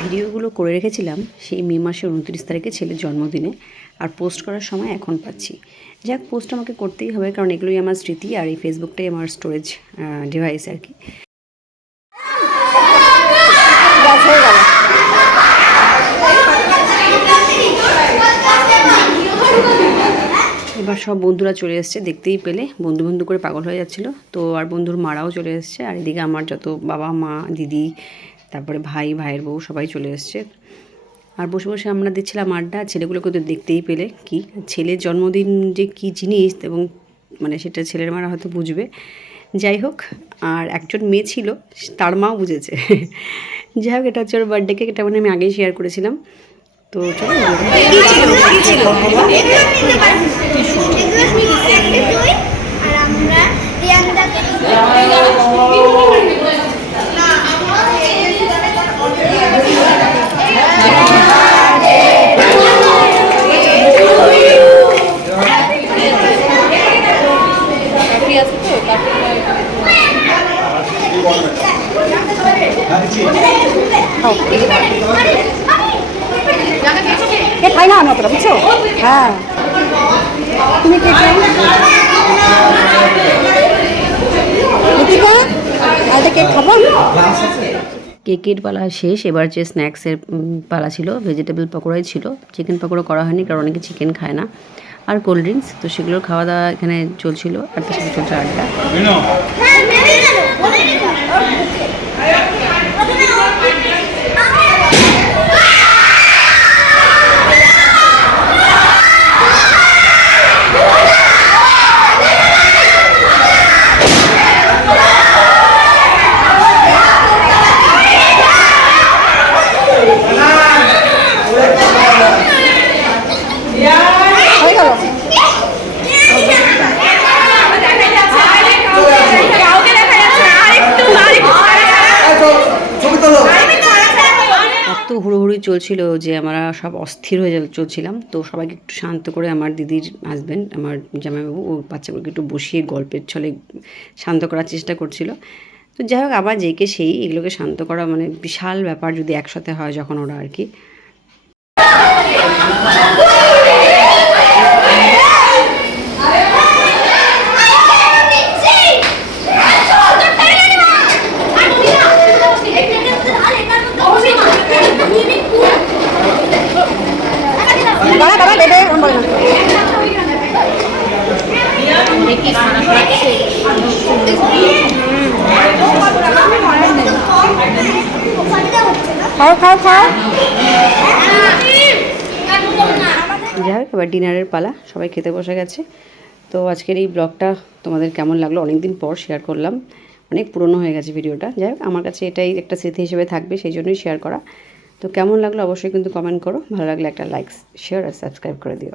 ভিডিওগুলো করে রেখেছিলাম সেই মে মাসের উনত্রিশ তারিখে ছেলের জন্মদিনে আর পোস্ট করার সময় এখন পাচ্ছি। যাক পোস্ট আমাকে করতেই হবে কারণ এগুলোই আমার স্মৃতি আর এই ফেসবুকটাই আমার স্টোরেজ ডিভাইস আর কি। এবার সব বন্ধুরা চলে এসছে, দেখতেই পেলে। বন্ধু বন্ধু করে পাগল হয়ে যাচ্ছিল। তো আর বন্ধুর মারাও চলে এসছে। আর এদিকে আমার যত বাবা, মা, দিদি, তারপরে ভাই, ভাইয়ের বউ সবাই চলে এসছে। আর বসে বসে আমরা দিচ্ছিলাম আড্ডা। ছেলেগুলোকে তো দেখতেই পেলে কি। ছেলের জন্মদিন যে কি জিনিস এবং মানে সেটা ছেলের মারা হয়তো বুঝবে। যাই হোক, আর একজন মেয়ে ছিল, তার মাও বুঝেছে। যাই হোক, এটা হচ্ছে ওর বার্থডে কেক এটা মানে আমি আগেই শেয়ার করেছিলাম। তো চলো আর আমরা রিয়ানদাকে কে খাই না আমি অতটা বুঝছ? হ্যাঁ। তুমি কে ঋতিকা আর কেক খাব? কেকের পালা শেষ এবার যে স্ন্যাক্সের পালা ছিল ভেজিটেবল পকোড়াই ছিল চিকেন পকোড়া করা হয়নি কারণ অনেকে চিকেন খায় না। আর কোল্ড ড্রিঙ্কস তো সেগুলোর খাওয়া দাওয়া এখানে চলছিল আর তার সাথে চলছে আড্ডা। এত হুড়োহুড়ি চলছিল যে আমরা সব অস্থির হয়ে চলছিলাম। তো সবাইকে একটু শান্ত করে আমার দিদির হাজব্যান্ড আমার জামাইবাবু ও বাচ্চাগুলোকে একটু বসিয়ে গল্পের ছলে শান্ত করার চেষ্টা করছিল। তো যাই হোক, আবার যেকে সেই, এগুলোকে শান্ত করা মানে বিশাল ব্যাপার যদি একসাথে হয় যখন ওরা আর কি। যাই হোক, এবার ডিনারের পালা। সবাই খেতে বসে গেছে। তো আজকের এই ব্লগটা তোমাদের কেমন লাগল অনেক দিন পর শেয়ার করলাম। অনেক পুরনো হয়ে গেছে ভিডিওটা যাই আমার কাছে এটাই একটা স্মৃতি হিসেবে থাকবে, সেই জন্যই শেয়ার করা। তো কেমন লাগল অবশ্যই কিন্তু কমেন্ট করো। ভালো লাগলে একটা লাইক শেয়ার আর সাবস্ক্রাইব করে দিও।